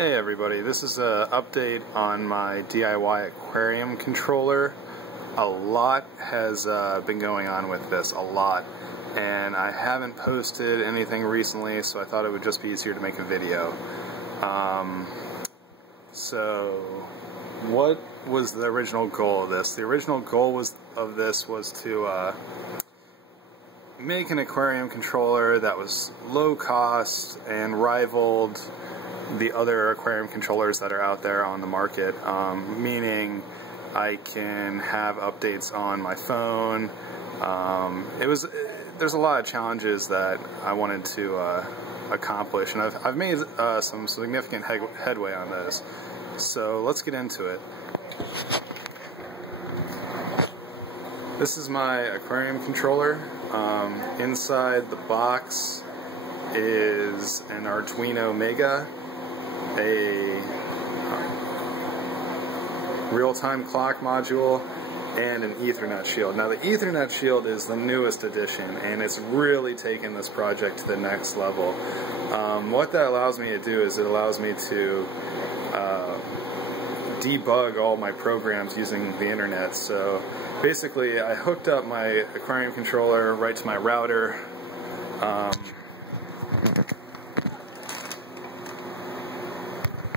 Hey everybody, this is an update on my DIY aquarium controller. A lot has been going on with this, and I haven't posted anything recently, so I thought it would just be easier to make a video. So what was the original goal of this? The original goal of this was to make an aquarium controller that was low cost and rivaled the other aquarium controllers that are out there on the market, meaning I can have updates on my phone. There's a lot of challenges that I wanted to accomplish, and I've made some significant headway on this. So let's get into it. This is my aquarium controller. Inside the box is an Arduino Mega, a real-time clock module, and an Ethernet shield. Now the Ethernet shield is the newest addition, and it's really taken this project to the next level. What that allows me to do is it allows me to debug all my programs using the internet. So basically I hooked up my aquarium controller right to my router.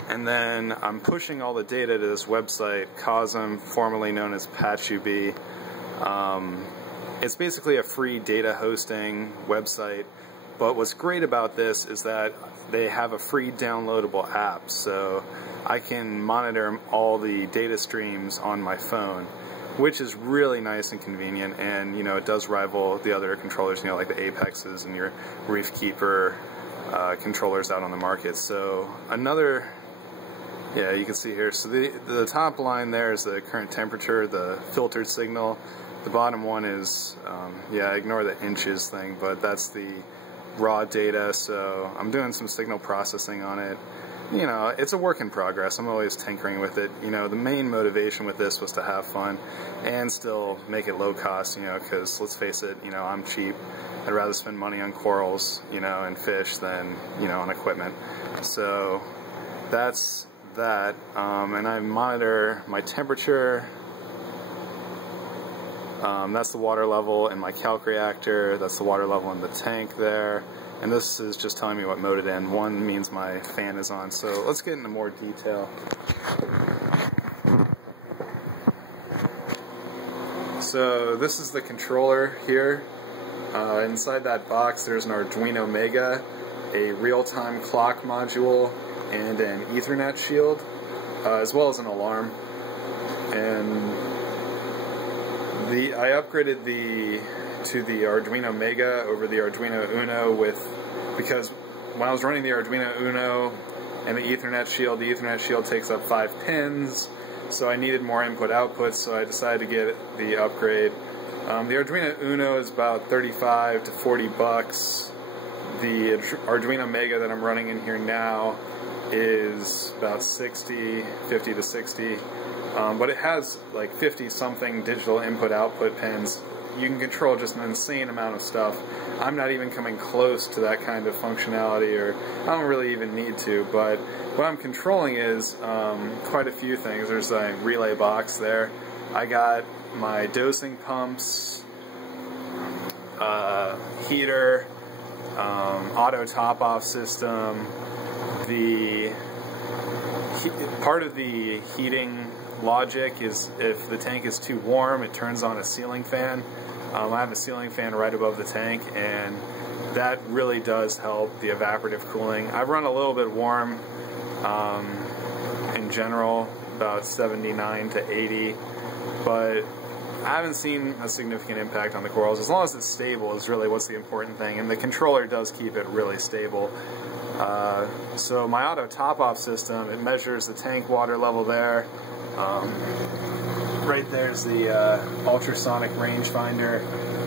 And then I'm pushing all the data to this website, Cosm, formerly known as PatchUB. It's basically a free data hosting website, but what's great about this is that they have a free downloadable app, so I can monitor all the data streams on my phone, which is really nice and convenient, and it does rival the other controllers, like the Apexes and your Reef Keeper controllers out on the market. So you can see here, so the top line there is the current temperature, the filtered signal. The bottom one is, ignore the inches thing, but that's the raw data, so I'm doing some signal processing on it. It's a work in progress. I'm always tinkering with it. The main motivation with this was to have fun and still make it low cost, because let's face it, I'm cheap. I'd rather spend money on corals, and fish than, on equipment. So that's that, and I monitor my temperature. That's the water level in my calc reactor, that's the water level in the tank there, and this is just telling me what mode it's in. One means my fan is on, so let's get into more detail. So this is the controller here. Inside that box there's an Arduino Mega, a real-time clock module, and an Ethernet shield, as well as an alarm. And I upgraded to the Arduino Mega over the Arduino Uno because when I was running the Arduino Uno and the Ethernet shield takes up 5 pins, so I needed more input-output, so I decided to get the upgrade. The Arduino Uno is about 35 to 40 bucks. The Arduino Mega that I'm running in here now is about 50 to 60, but it has like 50 something digital input-output pins. You can control just an insane amount of stuff. I'm not even coming close to that kind of functionality, or I don't really even need to, but what I'm controlling is quite a few things. There's a relay box there. I got my dosing pumps, heater, auto top-off system. Part of the heating logic is if the tank is too warm, it turns on a ceiling fan. I have a ceiling fan right above the tank, and that really does help the evaporative cooling. I've run a little bit warm in general, about 79 to 80, but I haven't seen a significant impact on the corals. As long as it's stable is really what's the important thing, and the controller does keep it really stable. So my auto top-off system, it measures the tank water level there. Right there's the ultrasonic rangefinder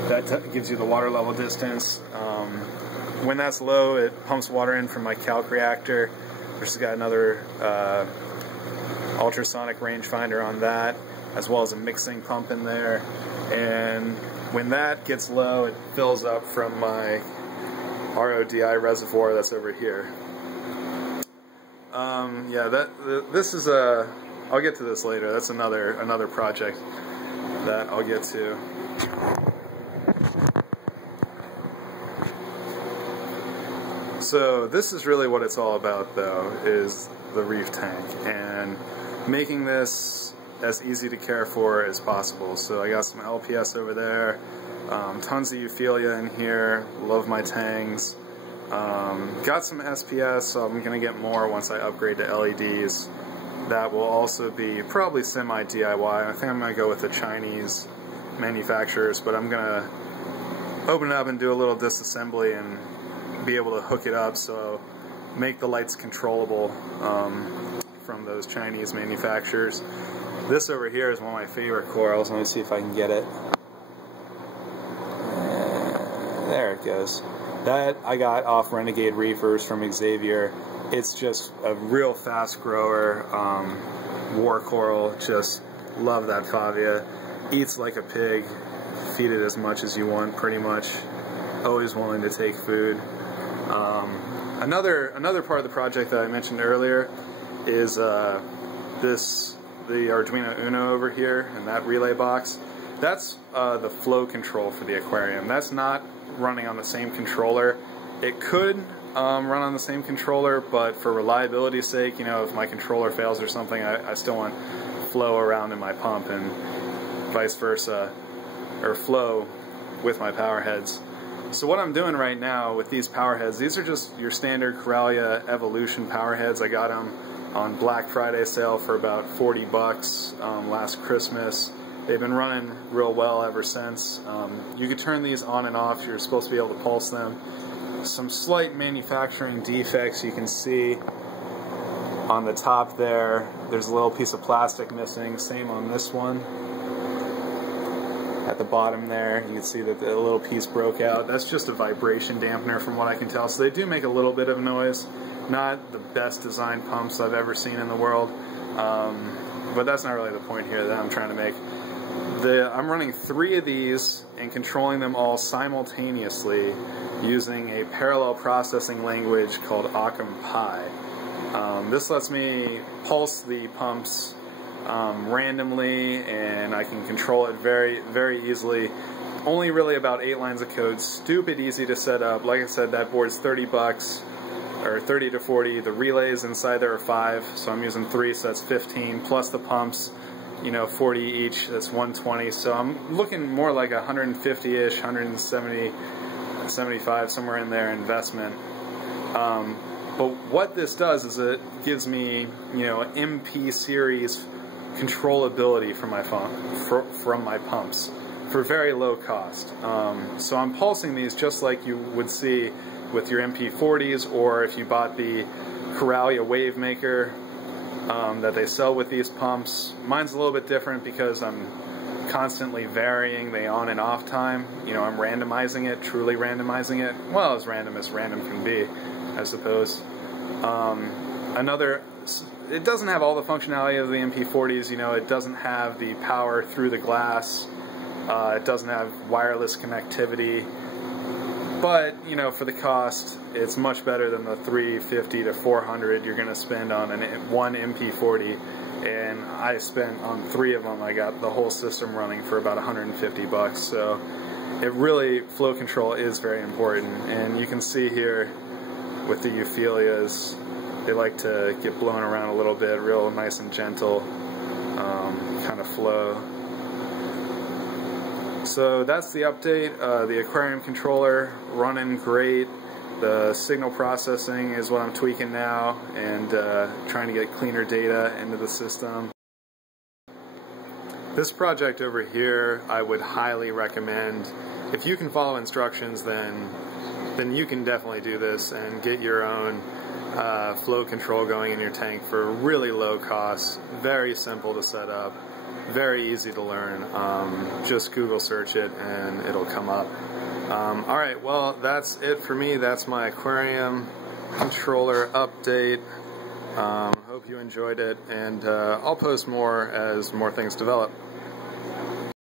that gives you the water level distance. When that's low, it pumps water in from my calc reactor, which has got another ultrasonic rangefinder on that, as well as a mixing pump in there. And when that gets low, it fills up from my RODI reservoir that's over here. Yeah, this is a. I'll get to this later. That's another project that I'll get to. So this is really what it's all about, though, is the reef tank and making this as easy to care for as possible. So I got some LPS over there, tons of Euphyllia in here, love my tangs. Got some SPS, so I'm going to get more once I upgrade to LEDs. That will also be probably semi-DIY. I think I'm going to go with the Chinese manufacturers, but I'm going to open it up and do a little disassembly and be able to hook it up, so make the lights controllable from those Chinese manufacturers. This over here is one of my favorite corals. Let me see if I can get it. There it goes. That I got off Renegade Reefers from Xavier. It's just a real fast grower, war coral. Just love that favia. Eats like a pig. Feed it as much as you want, pretty much. Always willing to take food. Another part of the project that I mentioned earlier is the Arduino Uno over here, and that relay box. That's the flow control for the aquarium. That's not running on the same controller. It could run on the same controller, but for reliability's sake, you know, if my controller fails or something, I still want flow around in my pump, and vice versa, or flow with my power heads. So what I'm doing right now with these power heads, these are just your standard Coralia Evolution power heads. I got them on Black Friday sale for about 40 bucks last Christmas. They've been running real well ever since. You can turn these on and off. You're supposed to be able to pulse them. Some slight manufacturing defects you can see on the top there. There's a little piece of plastic missing. Same on this one. At the bottom there, you can see that the little piece broke out. That's just a vibration dampener from what I can tell. So they do make a little bit of noise. Not the best designed pumps I've ever seen in the world. But that's not really the point here that I'm trying to make. I'm running 3 of these and controlling them all simultaneously using a parallel processing language called Occam Pi. This lets me pulse the pumps randomly, and I can control it very, very easily. Only really about 8 lines of code. Stupid easy to set up. Like I said, that board's 30 bucks, or 30 to 40. The relays inside there are 5, so I'm using 3, so that's 15, plus the pumps, you know, 40 each, that's 120. So I'm looking more like 150-ish, 170, 75, somewhere in there investment. But what this does is it gives me, you know, MP series controllability from my from my pumps for very low cost. So I'm pulsing these just like you would see with your MP40s, or if you bought the Coralia Wave Maker that they sell with these pumps. Mine's a little bit different because I'm constantly varying the on and off time. You know, I'm randomizing it, truly randomizing it. Well, as random can be, I suppose. It doesn't have all the functionality of the MP40s. You know, it doesn't have the power through the glass. It doesn't have wireless connectivity. But, you know, for the cost, it's much better than the $350 to $400 you're going to spend on one MP40. And I spent on 3 of them. I got the whole system running for about 150 bucks. So it really, flow control is very important. And you can see here with the Euphyllias, they like to get blown around a little bit, real nice and gentle kind of flow. So that's the update. The aquarium controller running great. The signal processing is what I'm tweaking now, and trying to get cleaner data into the system. This project over here I would highly recommend. If you can follow instructions, then you can definitely do this and get your own flow control going in your tank for really low cost. Very simple to set up, very easy to learn. Just Google search it and it'll come up. Alright, well, that's it for me. That's my aquarium controller update. Hope you enjoyed it, and I'll post more as more things develop.